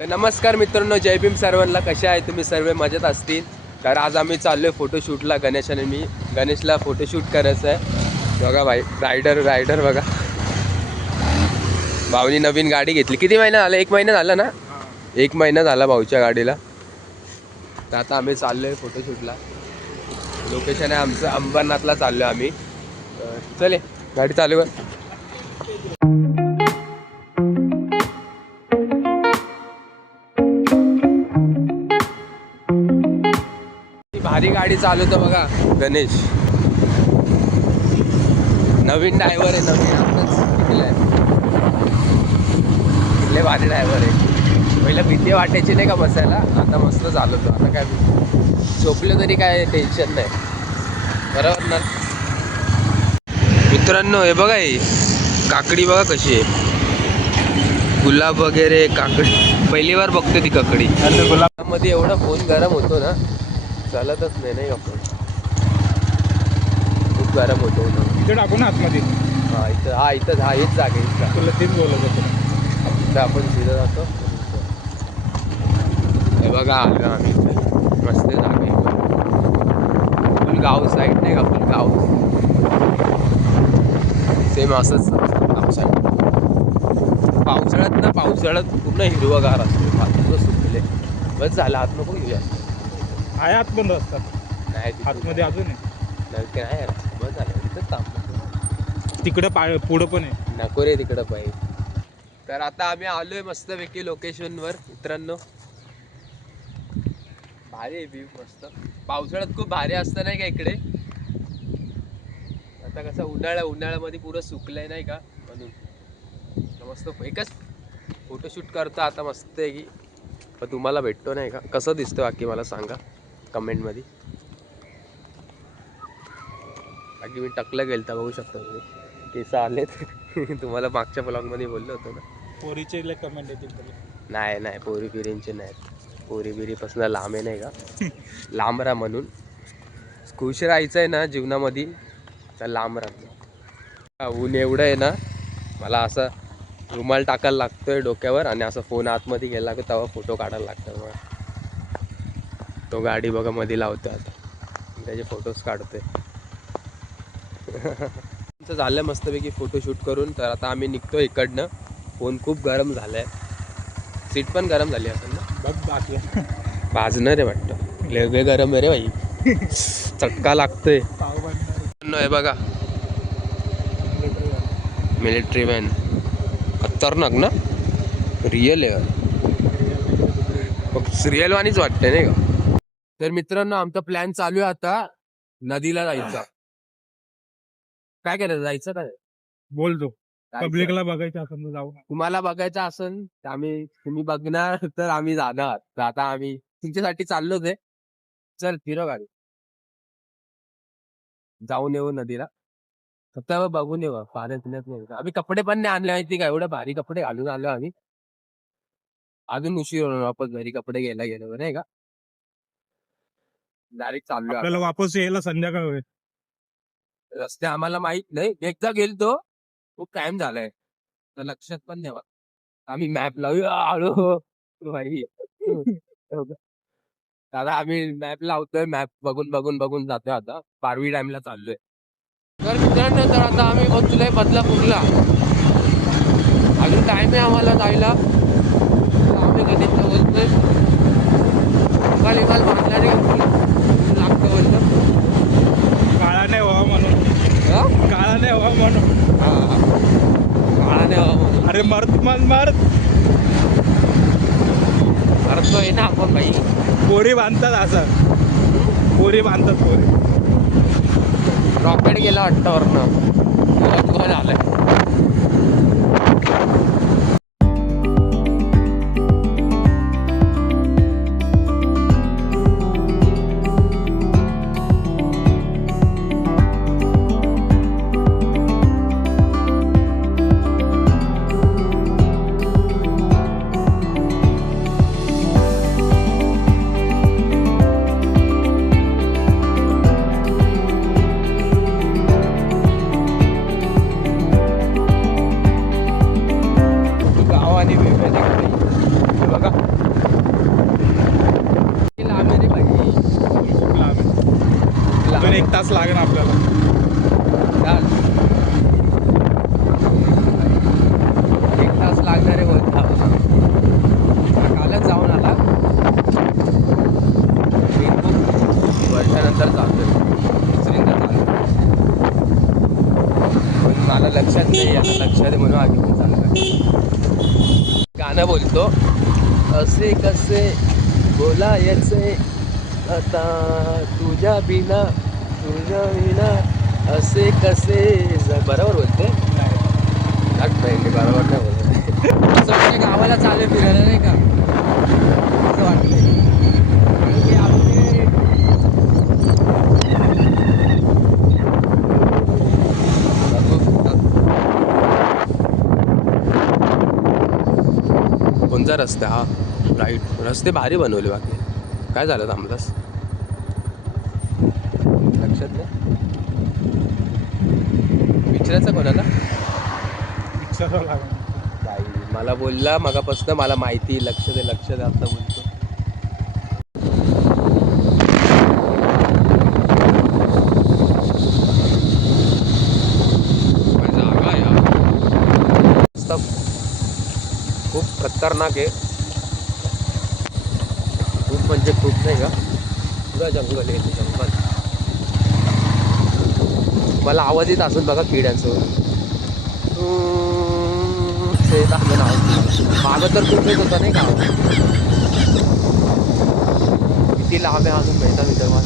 तर नमस्कार मित्रांनो, जय भीम सर्वांना. कसे आहे तुम्ही? सर्व मजेत असतील. तर आज आम्ही चाललोय फोटोशूटला. गणेश आणि मी. गणेशला फोटोशूट करायचं आहे. बघा भाई, रायडर बघा. भाऊनी नवीन गाडी घेतली. किती महिना झाला? 1 महिना झाला ना? 1 महिना झाला भाऊच्या गाडीला. तर आता आम्ही चाललोय फोटोशूटला. लोकेशन आहे आमचं अंबरनाथला चाललोय आम्ही. चले गाडी चालू कर. भारी गाडी चालवतो बघा गणेश. नवीन ड्रायव्हर आहे, नवीन आताच शिकलाय. कुठले भारी ड्रायव्हर आहे. पहिलं भीती वाटायची नाही का बसायला, आता मस्त चालवतो. आता काय झोपलं तरी काय टेन्शन नाही, बरोबर ना मित्रांनो? हे बघा, ही काकडी बघा कशी आहे. गुलाब वगैरे काकडी पहिली बार बघतो ती काकडी. गुलाबामध्ये एवढा फोन गरम होतो ना, चालतच नाही आपण. खूप गरम होतो. इथे टाकून आतमध्ये. इथं हेच जागे. तुला तेच बोलत होतो. इथं आपण तिथं जातो. हे बघा आलो आम्ही इथे. मस्त जागे. फुल गाव साईड नाही का? फुल गाव सेम असंच आमच्या. पावसाळ्यात पूर्ण हिरवगार असतो. हात सुकले बस झालं. हात नको घेऊया. आहे आत पण रस्ता नाही आतमध्ये अजून आहे. नाही नाही बस झालं. तिथंच थांबलो. तिकडं पुढं पण आहे. नको रे तिकडं पाहिजे. तर आता आम्ही आलोय मस्तपैकी लोकेशनवर मित्रांनो. भारी आहे व्ह्यू मस्त. पावसाळ्यात खूप भारी असतं नाही का इकडे. आता कसं उन्हाळ्यामध्ये पुरं सुकलंय नाही का, म्हणून मस्त एकच फोटोशूट करतो आता मस्त आहे की. पण तुम्हाला भेटतो नाही का, कसं दिसतं बाकी मला सांगा कमेंटमध्ये. बाकी मी टकलं गेलं तर बघू शकता तुम्ही. केस आलेत. तुम्हाला मागच्या ब्लॉगमध्ये बोललो होतो ना. पोरीचे कमेंट येतील. नाही पोरी बिरींचे नाहीत. पोरी बिरीपासून लांब आहे नाही का. लांब राहा म्हणून. खुश राहायचं आहे ना जीवनामध्ये तर लांब राहा. ऊन एवढं आहे ना, मला असं रुमाल टाकायला लागतोय डोक्यावर आणि असं फोन आतमध्ये गेला की तेव्हा फोटो काढायला लागतात मला. तो गाडी बघा मध्ये लावतोय आता, त्याचे फोटोज काढतोय. झालं मस्तपैकी फोटोशूट करून. तर आता आम्ही निघतो इकडनं. फोन खूप गरम झालाय. सीट पण गरम झाली असेल ना. बघ बाकी भाजणार आहे वाटतं. लय गरम आहे रे भाई. चटका लागतोय. हे बघा मिलिटरी व्हॅन. खतरनाक ना. रिअल आहे. रिअल वाणीच वाटतंय नाही का. तर मित्रांनो, आमचा प्लॅन चालू आहे आता नदीला जायचा. काय करायचं? जायचं काय? बोलतो. पब्लिकला बघायचं असेल तर जाऊ. तुम्हाला बघायचं असेल तर तुम्ही बघणार तर आम्ही जाणार. तर आता आम्ही तुमच्यासाठी चाललोच आहे. चल फिरो गाडी. जाऊन येऊ नदीला. फक्त बघून येऊ. पाण्यात नाही. आम्ही कपडे पण नाही आणले माहिती का. एवढे भारी कपडे घालून आलो आम्ही. अजून उशीर होणार वापस घरी कपडे घ्यायला गेलो नाही का. डायरेक्ट चाललो. आपल्याला वापस यायला संध्याकाळ होईल. रस्ते आम्हाला माहित नाही. एकदा गेलतो, खूप टाइम झालाय तर लक्षात पण नाही. आम्ही मॅप लावू भाई. दादा आम्ही मॅप लावतोय. मॅप बघून जातोय. आता 12वी टाइमला चाललोय. तर मित्रांनो, तर आता आम्ही पोहोचलोय बदलापूरला. अजून टाइम आहे आम्हाला जायला. आम्ही गणेशला बोलतोय निकाल बांधला लागतं बोलतो. काळा नाही व्हावा म्हणून. काळा नाही व्हावा म्हणून. काळा नाही व्हावा म्हणून. अरे मरतोय ना आपण बाई. पोरी बांधतात असं. पोरी बांधतात. रॉकेट गेला वाटतं वरनं. आलंय. तास लागेल आपल्याला. चाल 1 तास लागणार आहे बोलता. कालच जाऊन आला मी खूप वर्षानंतर चालतोय. दुसरींदा चालतो पण मला लक्षात नाही आता लक्षात आहे म्हणून आधी पण चाललं. गाणं बोलतो असे कसे बोलायचे आता तुझ्या बिना असे कसे बरोबर बोलते बरोबर नाही बोलत. असं वाटतं गावाला चालू फिरायला नाही का असं वाटतंय. कोणता रस्ता हा राईट. रस्ते भारी बनवले बाकी. काय झालं थांबलास लक्षात नाही. विचारायचं कोणाला विचारावं लागेल. बाई मला बोलला मगापासून मला माहिती लक्ष दे आता बोलतो. जागा या खूप खतरनाक आहे. खूप म्हणजे खूप नाही का पुरा जंगल आहे ते जंगल. मला आवाज येत असून बघा किड्यांचं मागं तर खूप येत होता नाही का. किती लांब आहे अजून भेटा विदर्भात.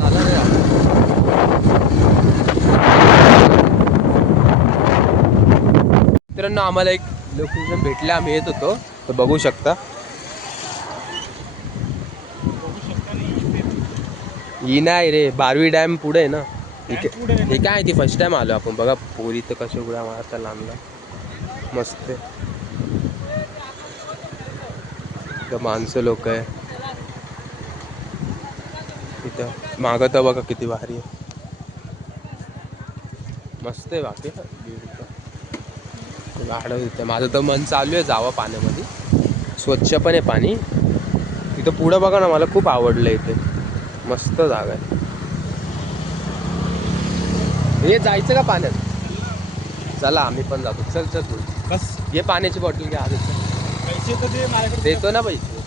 झालं रे मित्रांनो. आम्हाला एक लोकेशन भेटले आम्ही येत होतो तर बघू शकता. ही नाही रे 12वी डॅम पुढे आहे ना. हे काय ती फर्स्ट टाइम आलो आपण बघा. पोरी तर कशा उड्या मारता लांबला मस्त आहे. इथं माणसं लोक आहे. इथं मागं तर बघा किती भारी आहे मस्त आहे. बाकी गाडं इथं माझं तर मन चालू आहे जावं पाण्यामध्ये. स्वच्छ पण आहे पाणी. तिथं पुढं बघा ना मला खूप आवडलं इथे मस्त जागा आहे. हे जायचं का पाण्यात. चला आम्ही पण जातो. चल चल तू बस हे पाण्याची बॉटल घ्या आधी. पैसे तर दे माझ्याकडे. देतो ना पैसे.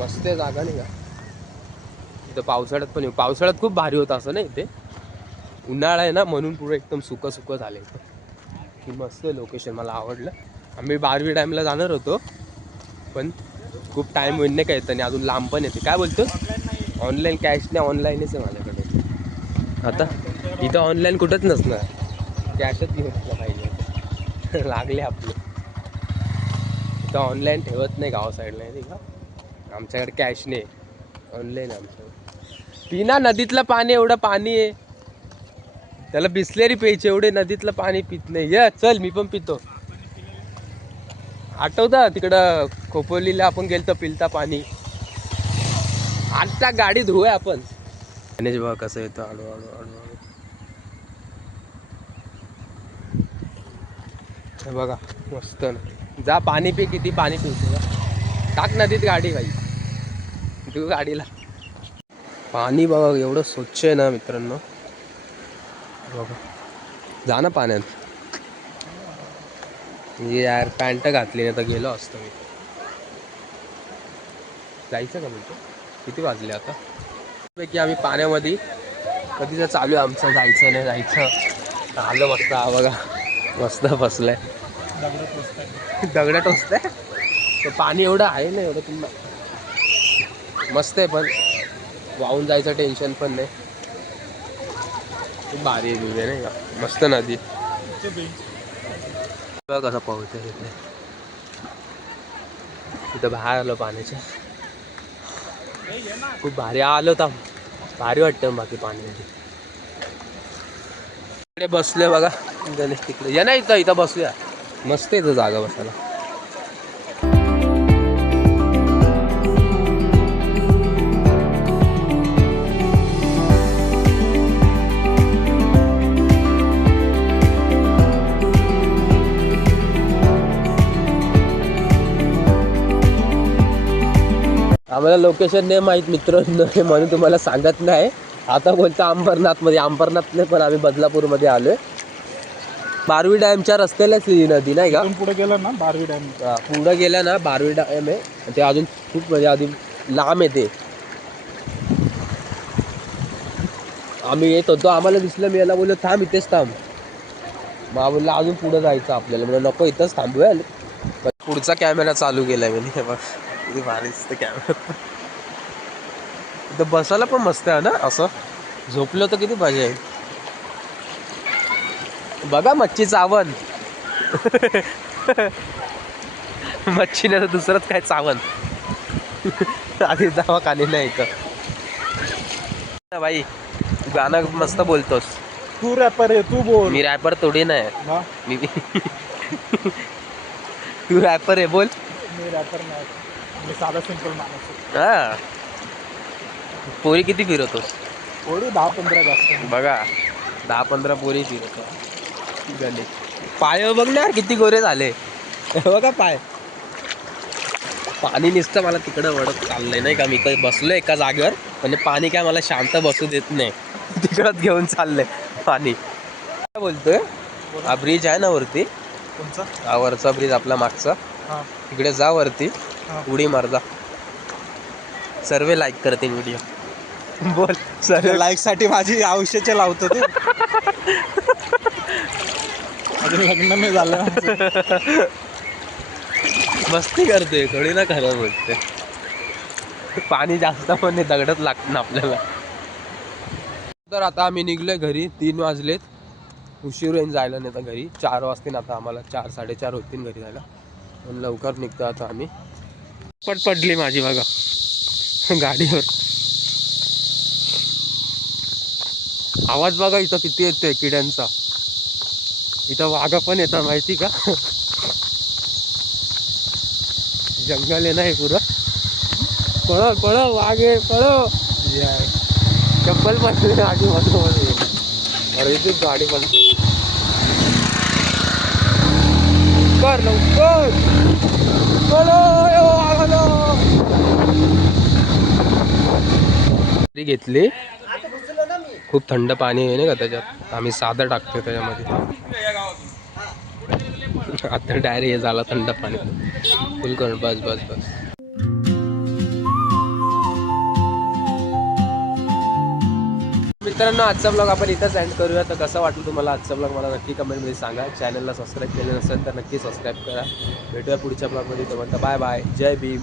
मस्त आहे जागा नाही का. इथं पावसाळ्यात पण येऊ. पावसाळ्यात खूप भारी होतं असं नाही इथे. उन्हाळा आहे ना म्हणून पुढे एकदम सुकं झालं इथं. की मस्त लोकेशन मला आवडलं. आम्ही 12वी डॅमला जाणार होतो पण खूप टाईम होईल नाही का येतं आणि अजून लांब पण येते. काय बोलतो ऑनलाईन कॅश नाही ऑनलाईनच आहे माझ्याकडे आता. इथं ऑनलाईन कुठंच नसणार. कॅशच घेऊन पाहिजे लागले आपले. इथं ऑनलाईन ठेवत नाही गावा साईडला नाही का. आमच्याकडे कॅश नाही ऑनलाईन आमच्याकडे. पिना नदीतलं पाणी एवढं पाणी आहे त्याला बिसलेरी प्यायची एवढे नदीतलं पाणी पित नाही. ये चल मी पण पितो. आठवतं तिकडं खोपोलीला आपण गेलतो पिलता पाणी. आता गाडी धुवूया आपण. गणेश बघा कसं येतो हळूहळू. हे बघा मस्त जा पाणी पी. किती पाणी पिवतो का. टाक नदीत गाडी बाई तू गाडीला. पाणी बघा एवढं स्वच्छ आहे ना मित्रांनो. बघा जा ना पाण्यात. यार पॅन्ट घातली नाही तर गेलो असतो मी. जायचं का म्हणतो. किती वाजले आता पैकी आम्ही पाण्यामध्ये कधीच चालू आहे आमचं. जायचं नाही जायचं आलं मस्त. हा बघा मस्त बसलंय दगड टोचतंय. तर पाणी एवढं आहे ना एवढं तुम्हाला मस्त आहे पण वाहून जायचं टेन्शन पण नाही. खूप भारी आहे तुझे नाही का. मस्त नदी बघा कसं पाहतं इथे. तिथं बाहेर आलो पाण्याच्या. खूप भारी आलो तर भारी वाटतं बाकी पाण्यामध्ये. इकडे बसले बघा गणेश तिकडे. या ना इथं बसूया मस्त इथं जागा बसायला. आम्हाला लोकेशन नाही माहीत मित्रांनो, म्हणून तुम्हाला सांगत नाही. आता बोलतो अंबरनाथमध्ये. अंबरनाथने पण आम्ही बदलापूरमध्ये आलो आहे. बारवी डॅमच्या रस्त्यालाच ही नदी नाही का? पुढे गेलं ना बारवी डॅम. पुढं गेलं ना बारवी डॅम आहे. ते अजून खूप म्हणजे आधी लांब आहे ते. आम्ही येत होतो, आम्हाला दिसलं, मी याला बोललो थांब इथेच थांब. मग बोलला अजून पुढं जायचं आपल्याला. म्हणजे नको इथंच थांबूया. पुढचा कॅमेरा चालू केलाय मी. बघ किती भारी दिसतं कॅमेरा. इथं बसायला पण मस्त आहे ना, असं झोपलं तर किती मजा आहे. बघा मच्छी चावण. मच्छी नाही तर दुसरंच काय चावण. आधी जावा कानी नाही इथं. भाई तू गाणं मस्त बोलतोस. तू रॅपर आहे, तू बोल. मी रॅपर थोडी नाही. हा? मी तू रॅपर आहे बोल. मी रॅपर नाही, मी साधा सिंपल माणूस आहे. हा पोरी किती फिरवतोस? थोडी 10-15 जास्त. बघा 10-15 पोरी फिरवतो. गणे पाय बघ ना किती गोरे झाले. बघा पाय. पाणी नुसतं मला तिकडं वडत चाललंय नाही का. मी तर बसलो एका जागेवर, म्हणजे पाणी काय मला शांत बसू देत नाही. तिकडंच घेऊन चाललंय पाणी. काय बोलतोय? हा ब्रिज आहे ना वरती, तुमचा हा वरचा ब्रिज आपला मागचा. हां तिकडे जा वरती, हां. उडी मार जा. सर्व लाईक करते व्हिडिओ. बोल सर्व लाईकसाठी माझी आयुष्याचे लावतो तू. अजून लग्न नाही झालं. मस्ती करते थोडी ना, खरं बोलते. पाणी जास्त पण नाही, दगडच लागतं ना आपल्याला. तर आता आम्ही निघलोय घरी. 3 वाजलेत. उशीर येऊन जायला नाही तर घरी 4 वाजतील आता आम्हाला. 4-4:30 होतील घरी जायला. पण लवकर निघतो आता आम्ही. पडली माझी बघा गाडीवर. आवाज बघा इथं किती येतोय किड्यांचा. इथं वाघ पण येतात माहिती का. जंगल आहे ना हे पुरं. पळो पळो वाघ आहे पळो. चप्पल पण आधी मध्ये. अरे ती गाडी पण कर लवकर. घेतली. खूप थंड पाणी आहे ना का त्याच्यात. आम्ही साधं टाकतोय त्याच्यामध्ये. आता डायरेक्ट हे झाला थंड पाणी. फुल कर. बस बस बस. मित्रांनो आजचा ब्लॉग आपण इथंच एंड करूया. तर कसं वाटलं तुम्हाला आजचा ब्लॉग मला नक्की कमेंटमध्ये सांगा. चॅनलला सबस्क्राईब केलं नसेल तर नक्की सबस्क्राईब करा. भेटूया पुढच्या ब्लॉगमध्ये. तर म्हणता बाय बाय. जय भीम.